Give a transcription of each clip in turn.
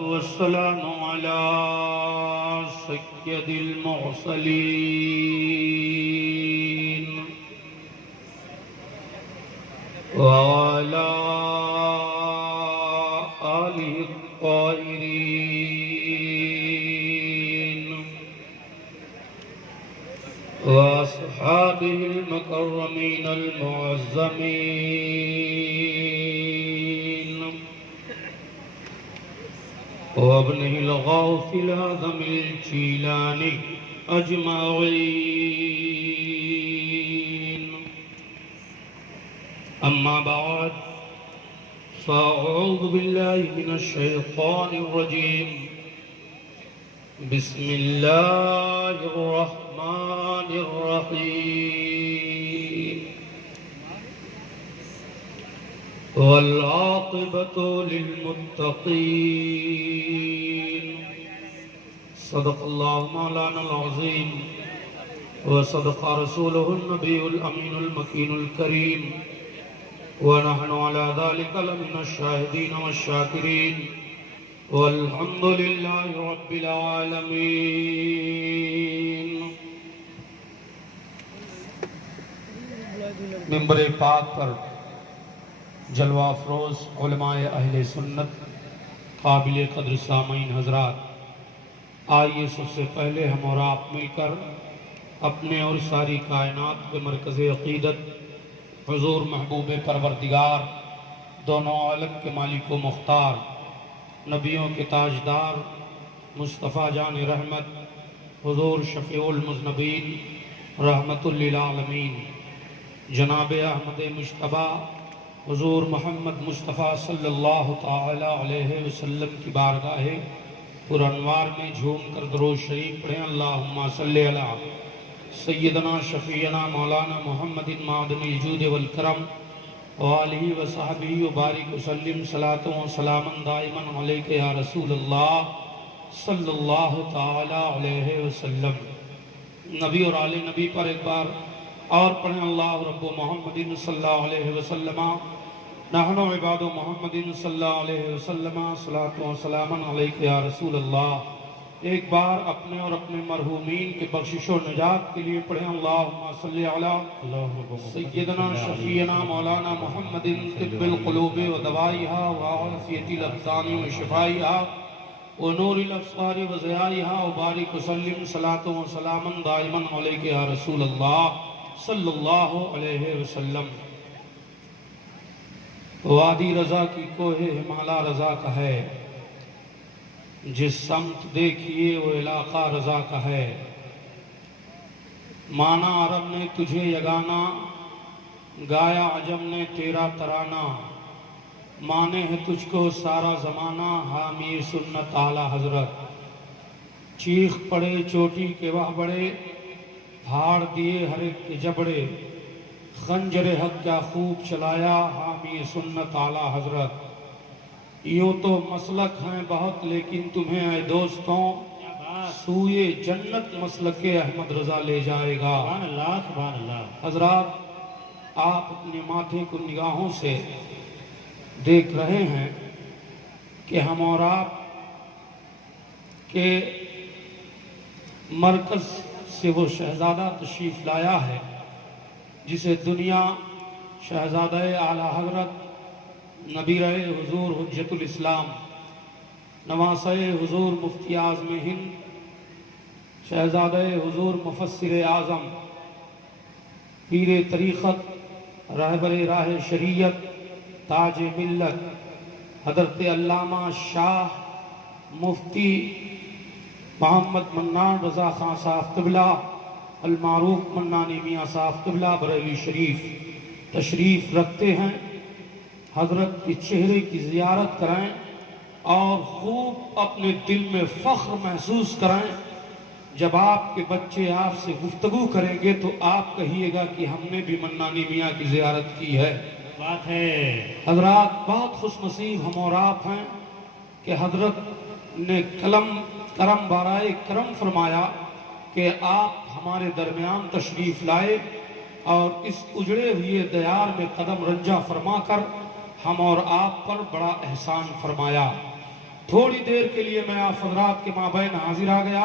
والسلام على سيد المرسلين وعلى آله الطاهرين وأصحابه المكرمين المعظمين وابنه الغوث الأعظم الجيلاني أجمعين. أما بعد فأعوذ بالله من الشيطان الرجيم. بسم الله الرحمن الرحيم. والعاقبة للمتقين. صدق الله مولانا العظيم وصدق رسوله النبي الأمين المكين الكريم ونحن على ذلك لمن الشاهدين والشاكرين والحمد لله رب العالمين. منبر پاک پر جلوہ افروز علماء اہل سنت، قابل قدر سامعین حضرات، آئیے سب سے پہلے ہم اور آپ مل کر اپنے اور ساری کائنات کے مرکز عقیدت حضور محبوب پروردگار، دونوں عالم کے مالک و مختار، نبیوں کے تاجدار، مصطفیٰ جان رحمت، حضور شفیع المذنبین، رحمت للعالمین، جناب احمد مجتبیٰ حضور محمد مصطفیٰ صلی اللہ تعالی علیہ وسلم کی بارگاہ پر انوار میں جھوم کر درود شریف پڑھیں. اللہم صلی علی سیدنا شفیعنا مولانا محمد معدن الجود والکرم وآلہ وصحبہ وبارک وسلم صلاۃ و سلام دائما علیک یا رسول اللہ صلی اللہ تعالی علیہ وسلم. نبی اور آل نبی پر ایک بار اور پڑھیں. اللہ رب محمد صلی اللہ علیہ وسلم نحن عباد محمد صلی اللہ علیہ وسلم صلاۃ و سلام علیک یا رسول اللہ. ایک بار اپنے اور اپنے مرحومین کے بخشش و نجات کے لیے پڑھیں. اللہم صلی علی سیدنا شفیعنا مولانا محمد طب القلوب و دوائیہا و عافیت الابدان و شفائیہا و نور الابصار و ضیائیہا و بارک وسلم صلاۃ و سلام دائما علیک یا رسول اللہ صلی اللہ علیہ وسلم. وادی رضا کی کوہ ہمالا رضا کا ہے، جس سمت دیکھیے وہ علاقہ رضا کا ہے. مانا عرب نے تجھے یگانا، گایا عجم نے تیرا ترانہ. مانے ہے تجھ کو سارا زمانہ، حامی سنت اعلیٰ حضرت. چیخ پڑے چوٹی کے وہ بڑے، پھاڑ دیے ہر ایک کے جبڑے. خنجر حق کیا خوب چلایا، حامی سنت اعلیٰ حضرت. یوں تو مسلک ہیں بہت لیکن تمہیں اے دوستوں سوئے جنت مسلک احمد رضا لے جائے گا. سبحان اللہ سبحان اللہ. حضرات، آپ اپنے ماتھے کو نگاہوں سے دیکھ رہے ہیں کہ ہم اور آپ کے مرکز سے وہ شہزادہ تشریف لایا ہے جسے دنیا شہزادہ اعلیٰ حضرت نبیر حضور حجت الاسلام، نواسہ حضور مفتی اعظم ہند، شہزادہ حضور مفسر اعظم، پیر طریقت، رہبر راہ شریعت، تاج ملت، حضرت علامہ شاہ مفتی محمد منان رضا خان صاحب قبلہ المعروف منانی میاں صاحب قبلہ بریلی شریف تشریف رکھتے ہیں. حضرت کے چہرے کی زیارت کرائیں اور خوب اپنے دل میں فخر محسوس کرائیں. جب آپ کے بچے آپ سے گفتگو کریں گے تو آپ کہیے گا کہ ہم نے بھی منانی میاں کی زیارت کی ہے. بات ہے حضرات، بہت خوش نصیب ہم اور آپ ہیں کہ حضرت نے کرم بارائے کرم فرمایا کہ آپ ہمارے درمیان تشریف لائے اور اس اجڑے ہوئے دیار میں قدم رنجہ فرما کر ہم اور آپ پر بڑا احسان فرمایا. تھوڑی دیر کے لیے میں آپ حضرات کے مابین حاضر آ گیا۔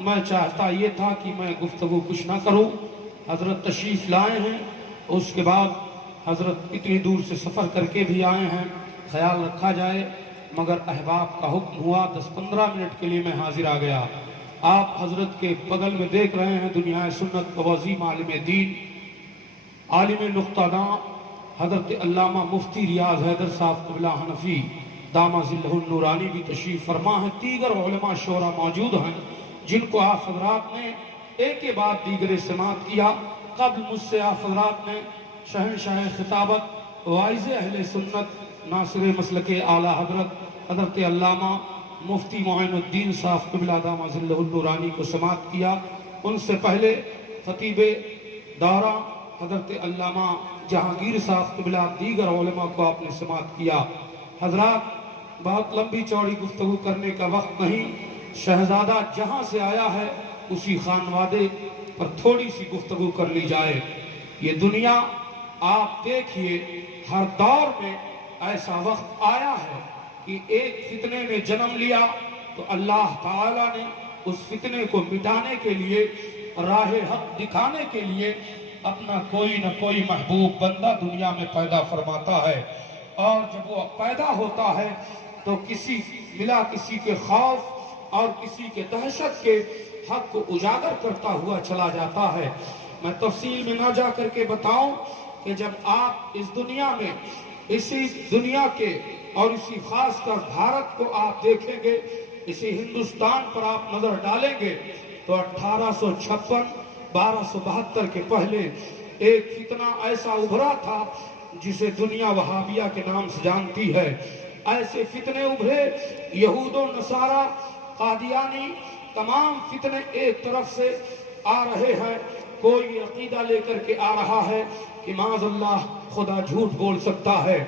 میں چاہتا یہ تھا کہ میں گفتگو کچھ نہ کروں، حضرت تشریف لائے ہیں، اس کے بعد حضرت اتنی دور سے سفر کر کے بھی آئے ہیں، خیال رکھا جائے، مگر احباب کا حکم ہوا 10-15 منٹ کے لیے میں حاضر آ گیا۔ آپ حضرت کے بغل میں دیکھ رہے ہیں دنیا سنت کا عظیم عالم دین، عالم نقطہ داں حضرت علامہ مفتی ریاض حیدر صاحب قبلہ حنفی دامہ ظلہ النورانی بھی تشریف فرما ہے، دیگر علماء شورا موجود ہیں جن کو آپ حضرات نے ایک کے بعد دیگر سماعت کیا۔ قبل مجھ سے آپ حضرات نے شہنشاہ خطابت وائز اہل سنت ناصر مسلک اعلیٰ حضرت علامہ مفتی معین الدین صاحب قبلہ دامہ ظلہ النورانی کو سماعت کیا۔ ان سے پہلے خطیب دورہ حضرت علامہ جہانگیر صاحب قبلہ دیگر علماء کو آپ نے سماعت کیا۔ حضرات، بہت لمبی چوڑی گفتگو کرنے کا وقت نہیں، شہزادہ جہاں سے آیا ہے اسی خانوادے پر تھوڑی سی گفتگو کر لی جائے۔ یہ دنیا آپ دیکھیے ہر دور میں ایسا وقت آیا ہے کہ ایک فتنے نے جنم لیا تو اللہ تعالیٰ نے اس فتنے کو مٹانے کے لیے، راہ حق دکھانے کے لیے اپنا کوئی نہ کوئی محبوب بندہ دنیا میں پیدا فرماتا ہے، اور جب وہ پیدا ہوتا ہے تو کسی کے خوف اور کسی کے دہشت کے حق کو اجاگر کرتا ہوا چلا جاتا ہے۔ میں تفصیل میں نہ جا کر کے بتاؤں کہ جب آپ اس دنیا میں، اسی دنیا کے اور اسی خاص کر بھارت کو آپ دیکھیں گے، اسی ہندوستان پر آپ نظر ڈالیں گے تو 1856 1272 کے پہلے ایک فتنہ ایسا ابھرا تھا جسے دنیا وہابیہ کے نام سے جانتی ہے۔ ایسے فتنے ابھرے، یہود و نصارہ، قادیانی، تمام فتنے ایک طرف سے آ رہے ہیں۔ کوئی عقیدہ لے کر کے آ رہا ہے کہ معاذ اللہ خدا جھوٹ بول سکتا ہے،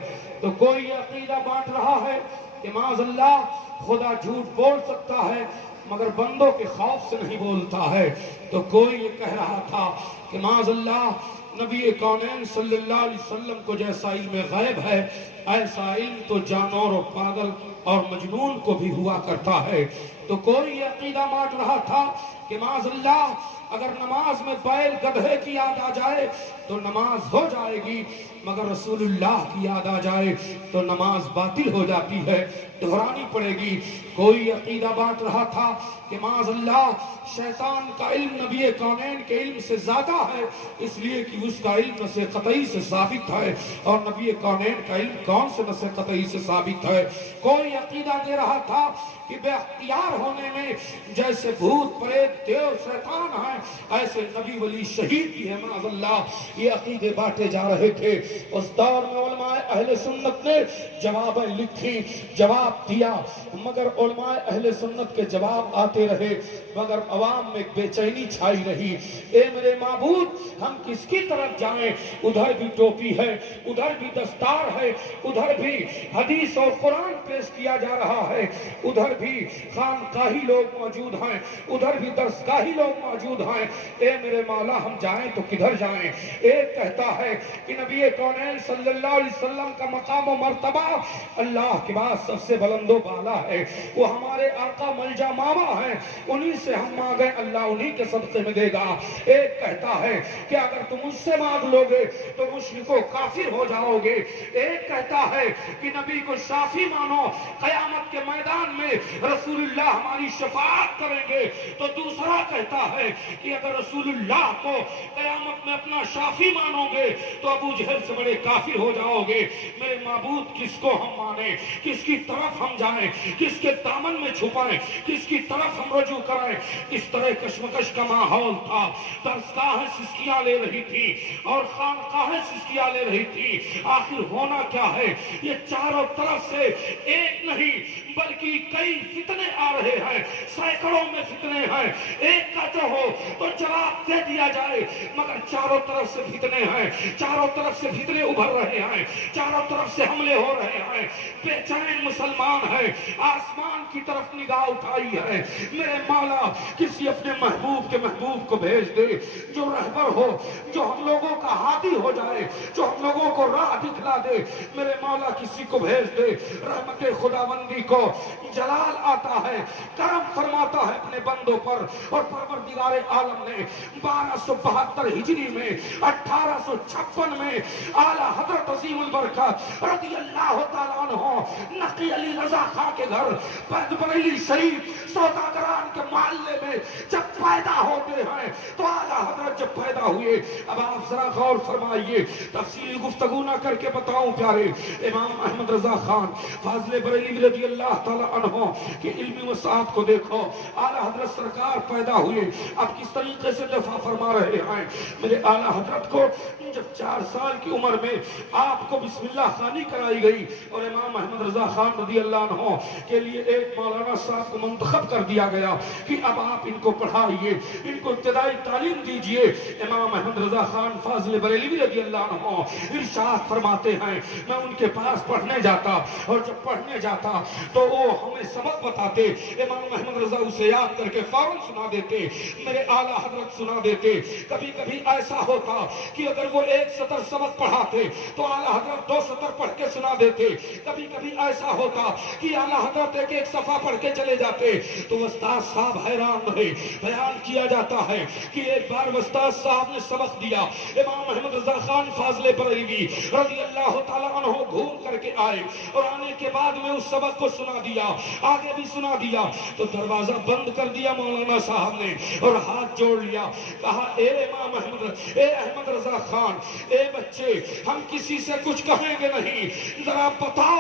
تو کوئی عقیدہ بانٹ رہا ہے کہ معاذ اللہ خدا جھوٹ بول سکتا ہے مگر بندوں کے خوف سے نہیں بولتا ہے، تو کوئی یہ کہہ رہا تھا کہ معاذ اللہ نبی کونین صلی اللہ علیہ وسلم کو جیسا علم غیب ہے ایسا علم تو جانور و پاگل اور مجنون کو بھی ہوا کرتا ہے، تو کوئی یہ عقیدہ بانٹ رہا تھا کہ معاذ اللہ اگر نماز میں بیل گدھے کی یاد آ جائے تو نماز ہو جائے گی، مگر رسول اللہ کی یاد آ جائے تو نماز باطل ہو جاتی ہے، دہرانی پڑے گی۔ کوئی عقیدہ بانٹ رہا تھا کہ معاذ اللہ شیطان کا علم نبی کونین کے علم سے زیادہ ہے، اس لیے کہ اس کا علم نص قطعی سے ثابت ہے، اور نبی کونین کا علم کون سے نص قطعی سے ثابت ہے۔ کوئی عقیدہ دے رہا تھا کہ بے اختیار ہونے میں جیسے بھوت پریت دیو شیطان ہیں ایسے نبی ولی شہید بھی ہے، معاذ اللہ۔ یہ عقیدے بانٹے جا رہے تھے۔ اس دور میں علماء اہل سنت نے جوابیں لکھی، جواب دیا، مگر علماء اہل سنت کے جواب آتے رہے، مگر عوام میں بے چینی چھائی رہی۔ اے میرے معبود، ہم کس کی طرف جائیں؟ ادھر بھی ٹوپی ہے، ادھر بھی دستار ہے، ادھر بھی حدیث اور قرآن پیش کیا جا رہا ہے، ادھر بھی خانقاہی لوگ موجود ہیں، ادھر بھی درسگاہی لوگ موجود ہیں۔ اے میرے مولا، ہم جائیں تو کدھر جائیں؟ ایک کہتا ہے کہ نبی کونین صلی اللہ علیہ وسلم کا مقام و مرتبہ اللہ کے بعد سب سے بلند و بالا ہے، وہ ہمارے آقا ملجا ماما ہیں، انہی سے ہم مانگیں اللہ انہی کے صدقے میں دے گا۔ ایک کہتا ہے کہ اگر تم اس سے مانگ لو گے تو مشرک و کافر ہو جاؤ گے۔ ایک کہتا ہے کہ نبی کو شافی مانو، قیامت کے میدان میں رسول اللہ ہماری شفاعت کریں گے، تو دوسرا کہتا ہے کہ اگر رسول اللہ کو قیامت میں اپنا شافی مانو گے تو ابو جہل سے بڑے کافر ہو جاؤ گے۔ میرے معبود، کس کو ہم مانیں؟ کس کی طرف ہم جائیں؟ کس کے دامن میں چھپائیں؟ کس کی طرف ہم رجوع کریں؟ اس طرح کشمکش کا ماحول تھا، درسگاہیں سسکیاں لے رہی تھی اور خانقاہیں سسکیاں لے رہی تھی۔ آخر ہونا کیا ہے؟ یہ چاروں طرف سے ایک نہیں بلکہ کئی کئی فتنے آ رہے ہیں، سینکڑوں میں فتنے ہیں، ایک کا جو ہو تو جواب دے دیا جائے، مگر چاروں طرف سے فتنے ہیں، چاروں طرف سے فتنے ابھر رہے ہیں، چاروں طرف سے حملے ہو رہے ہیں، بے چین مسلمان ہے، آسمان کی طرف نگاہ اٹھائی ہے، میرے مولا کسی اپنے محبوب کے محبوب کو بھیج دے جو رہبر ہو، جو ہم لوگوں کا ہادی ہو جائے، جو ہم لوگوں کو راہ دکھلا دے، میرے مولا کسی کو بھیج دے، رحمت خداوندی کو جلال آتا ہے، کرم فرماتا ہے اپنے بندوں پر، اور پروردگار عالم نے 1272 ہجری میں 1856 میں اعلیٰ حضرت عظیم البرکت رضی اللہ تعالیٰ عنہ نقی علی رضا خان کے گھر بریلی شریف سوداگران کے محلے میں جب پیدا ہوتے ہیں تو اعلیٰ حضرت جب پیدا ہوئے، اب آپ ذرا غور فرمائیے، تفصیلی گفتگو نہ کر کے بتاؤں پیارے، امام احمد رضا خان فاضل بریلی رضی اللہ تعالیٰ عنہ کہ علمی وسعت کو دیکھو، اعلیٰ حضرت سرکار پیدا ہوئے، اب کس طریقے سے دفاع فرما رہے ہیں، میرے اعلیٰ حضرت کو جب 4 سال کی عمر میں آپ کو بسم اللہ خوانی کرائی گئی اور امام احمد رضا خان رضی اللہ عنہ کے لیے ایک مولانا صاحب کو منتخب کر دیا گیا کہ اب آپ ان کو پڑھائیے، ان کو ابتدائی تعلیم دیجئے، امام احمد رضا خان فاضل بریلوی رضی اللہ عنہ ارشاد فرماتے ہیں میں ان کے پاس پڑھنے جاتا، اور جب پڑھنے جاتا تو وہ ہمیں سبق بتاتے، امام احمد رضا اسے یاد کر کے فوراً سنا دیتے، میرے اعلیٰ حضرت سنا دیتے، کبھی کبھی ایسا ہوتا کہ اگر وہ 1 سطر سبق پڑھاتے تو اعلیٰ حضرت 2 سطر پڑھ کے سنا دیتے، کبھی کبھی ایسا ہوتا کہ اعلیٰ حضرت ایک صفحہ پڑھ کے چلے جاتے تو استاد صاحب حیران رہے۔ بیان کیا جاتا ہے کہ ایک بار استاد صاحب نے سبق دیا، امام احمد رضا خان فاضل بریلوی رضی اللہ تعالیٰ عنہ گھوم کر کے آئے اور آنے کے بعد میں اس سبق کو سنا دیا، آگے بھی سنا دیا، تو دروازہ بند کر دیا مولانا صاحب نے اور ہاتھ جوڑ لیا، کہا اے امام احمد، اے احمد رضا خان، اے بچے، ہم کسی سے کچھ کہیں گے نہیں، ذرا بتاؤ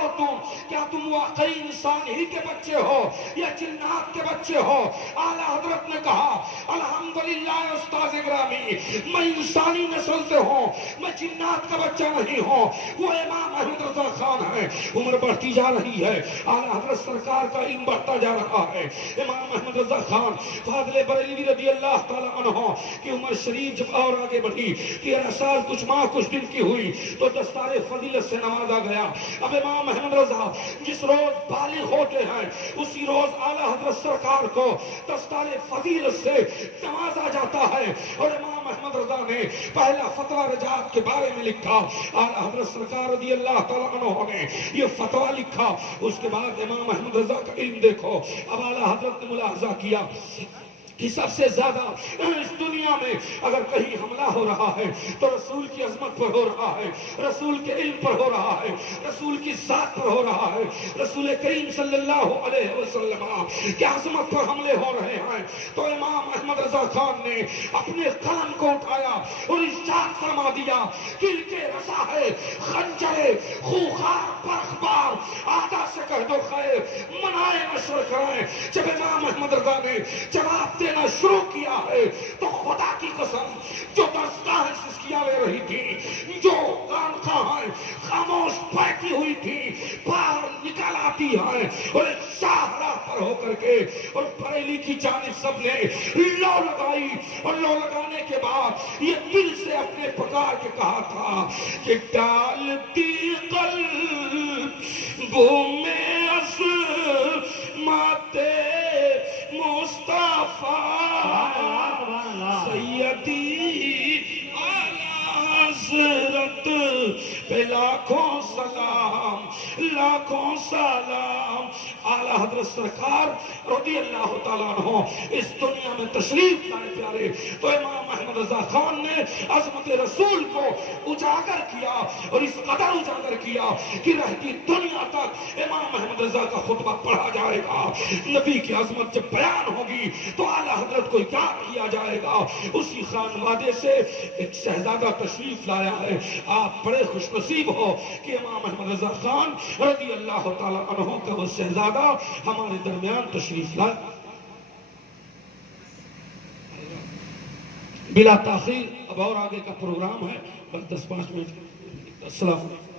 کیا تم واقعی انسان ہی کے بچے ہو یا جنات کے بچے ہو؟ اعلیٰ حضرت نے کہا الحمدللہ استاذ گرامی، میں انسانی نسل سے ہوں، میں جنات کا بچہ نہیں ہوں، وہ امام احمد رضا خان ہے۔ عمر بڑھتی جا رہی ہے، اعلیٰ حضرت سرکار کا علم بڑھتا جا رہا ہے، امام احمد رضا خان فاضل بریلوی رضی اللہ تعالیٰ عنہ کی عمر شریف جب اور آگے بڑھی، 13 سال کچھ ماہ کچھ دن کی ہوئی تو دستار فضیلت سے نوازا گیا۔ اب امام احمد رضا جس روز بالغ ہوتے ہیں اسی روز اعلیٰ حضرت سرکار کو دستار فضیلت سے نوازا جاتا ہے، اور امام احمد رضا نے پہلا فتویٰ رجعت کے بارے میں لکھا، اعلیٰ حضرت سرکار رضی اللہ تعالیٰ عنہ نے یہ فتویٰ لکھا، اس کے بعد امام احمد رضا کا علم دیکھو۔ اب اعلیٰ حضرت نے ملاحظہ کیا کہ سب سے زیادہ اس دنیا میں اگر کہیں حملہ ہو رہا ہے تو رسول کی عظمت پر ہو رہا ہے، رسول کے علم پر ہو رہا ہے، رسول کی ذات پر ہو رہا ہے، رسول کریم صلی اللہ علیہ وسلم کی عظمت پر حملے ہو رہے ہیں۔ تو امام احمد رضا خان نے اپنے قلم کو اٹھایا اور ارشاد فرما دیا دل کے رضا ہے خنجر خوخار برخبار، آدھا سے کہہ دو خیر منائے نشر کریں۔ جب امام احمد رضا نے جواب دینا شروع کیا ہے تو خدا کی قسم جو دستگاہ سسکیاں لے رہی تھی، جو خانقاہیں خاموش بیٹھی ہوئی تھی، باہر نکل آتی ہیں اور ایک شاہراہ پر ہو کر کے اور بریلی کی جانب سب نے لو لگائی، اور لو لگانے کے بعد یہ دل سے اپنے پکار کے کہا تھا کہ ڈالتی قلبوں میں عظمت مصطفیٰ سیدی اعلیٰ حضرت پہ لاکھوں سلام، لاکھوں سلام۔ اعلیٰ حضرت سرکار رضی اللہ تعالیٰ عنہ اس دنیا میں تشریف لائے پیارے، تو امام احمد رضا خان نے عظمت رسول کو اجاگر کیا، اور اس قدر اجاگر کیا کہ رہتی دنیا تک امام احمد رضا کا خطبہ پڑھا جائے گا۔ نبی کی عظمت جب بیان ہوگی تو اعلیٰ حضرت کو یاد کیا جائے گا۔ اسی خانوادے سے ایک شہزادہ تشریف لایا ہے، آپ بڑے خوش نصیب ہو کہ امام احمد رضا خان رضی اللہ تعالیٰ عنہ کا وہ شہزادہ ہمارے درمیان تشریف لائے۔ بلا تاخیر اب اور آگے کا پروگرام ہے، بس 10-5 منٹ۔ السلام علیکم۔